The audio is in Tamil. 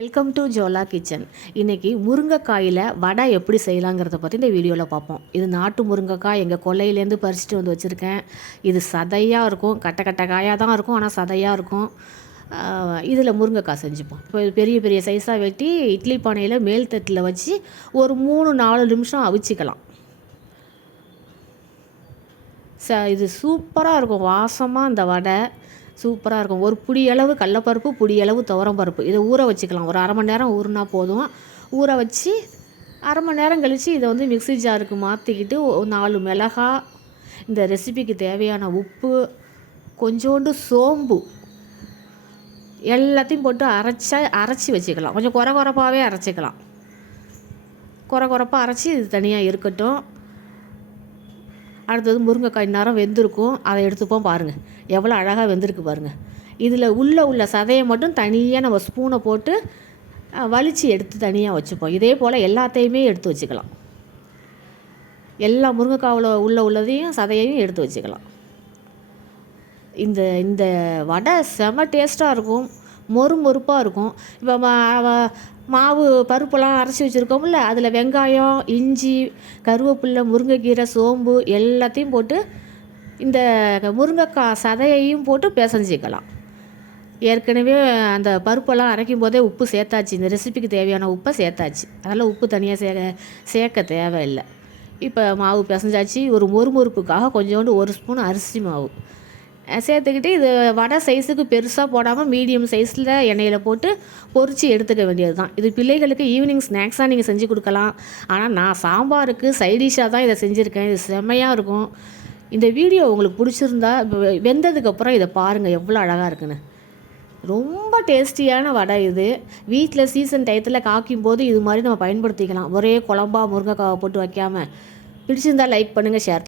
Welcome to ஜோலா kitchen. இன்றைக்கி முருங்கைக்காயில் வடை எப்படி செய்யலாங்கிறத பற்றி இந்த வீடியோவில் பார்ப்போம். இது நாட்டு முருங்கைக்காய் எங்கள் கொல்லையிலேருந்து பறிச்சுட்டு வந்து வச்சுருக்கேன். இது சதையாக இருக்கும், கட்ட கட்ட காயாக தான் இருக்கும், ஆனால் சதையாக இருக்கும். இதில் முருங்கைக்காய் செஞ்சுப்போம். இப்போ பெரிய பெரிய சைஸாக வெட்டி இட்லி பானையில் மேல் தட்டில் வச்சு ஒரு 3-4 நிமிஷம் அவிச்சிக்கலாம். இது சூப்பராக இருக்கும், வாசமாக இந்த வடை சூப்பராக இருக்கும். ஒரு புடி அளவு கடலப்பருப்பு, புடி அளவு துவரம்பருப்பு இதை ஊற வச்சுக்கலாம். ஒரு அரை மணி நேரம் ஊறினா போதும். ஊற வச்சு அரை மணி நேரம் கழித்து இதை வந்து மிக்ஸி ஜாருக்கு மாற்றிக்கிட்டு 4 மிளகாய், இந்த ரெசிபிக்கு தேவையான உப்பு, கொஞ்சோண்டு சோம்பு எல்லாத்தையும் போட்டு அரைச்சி வச்சுக்கலாம். கொஞ்சம் குறப்பாகவே அரைச்சிக்கலாம். குறப்பாக அரைச்சி இது தனியாக இருக்கட்டும். அடுத்தது முருங்கைக்காய் நேரம் வெந்திருக்கும், அதை எடுத்துப்போம். பாருங்கள் எவ்வளோ அழகாக வெந்திருக்கு பாருங்கள். இதில் உள்ள சதையை மட்டும் தனியாக நம்ம ஸ்பூனை போட்டு வலித்து எடுத்து தனியாக வச்சுப்போம். இதே போல் எல்லாத்தையுமே எடுத்து வச்சுக்கலாம். எல்லா முருங்கைக்காவில் உள்ளதையும் சதையையும் எடுத்து வச்சுக்கலாம். இந்த வடை செம டேஸ்ட்டாக இருக்கும், மொறுப்பாக இருக்கும். இப்போ மாவு பருப்பெல்லாம் அரைச்சி வச்சுருக்கோம்ல, அதில் வெங்காயம், இஞ்சி, கருவேப்பில்லை, முருங்கைக்கீரை, சோம்பு எல்லாத்தையும் போட்டு இந்த முருங்கைக்காய் சதையையும் போட்டு பிசைஞ்சிக்கலாம். ஏற்கனவே அந்த பருப்பெல்லாம் அரைக்கும் போதே உப்பு சேர்த்தாச்சு. இந்த ரெசிபிக்கு தேவையான உப்பை சேர்த்தாச்சு, அதனால் உப்பு தனியாக சேர்க்க தேவையில்லை. இப்போ மாவு பிசைஞ்சாச்சு. ஒரு மொறுப்புக்காக கொஞ்சோண்டு 1 ஸ்பூன் அரிசி மாவு சேர்த்துக்கிட்டு இது வடை சைஸுக்கு பெருசாக போடாமல் மீடியம் சைஸில் எண்ணெயில் போட்டு பொரித்து எடுத்துக்க வேண்டியது தான். இது பிள்ளைகளுக்கு ஈவினிங் ஸ்நாக்ஸாக நீங்கள் செஞ்சு கொடுக்கலாம். ஆனால் நான் சாம்பாருக்கு சைடிஷாக தான் இதை செஞ்சுருக்கேன். இது செம்மையாக இருக்கும். இந்த வீடியோ உங்களுக்கு பிடிச்சிருந்தா வெந்ததுக்கப்புறம் இதை பாருங்கள் எவ்வளோ அழகாக இருக்குன்னு. ரொம்ப டேஸ்டியான வடை இது. வீட்டில் சீசன் டயத்தில் காய்க்கும் போது இது மாதிரி நம்ம பயன்படுத்திக்கலாம். ஒரே குழம்பா முருங்கைக்காவை போட்டு வைக்காமல். பிடிச்சிருந்தால் லைக் பண்ணுங்கள், ஷேர்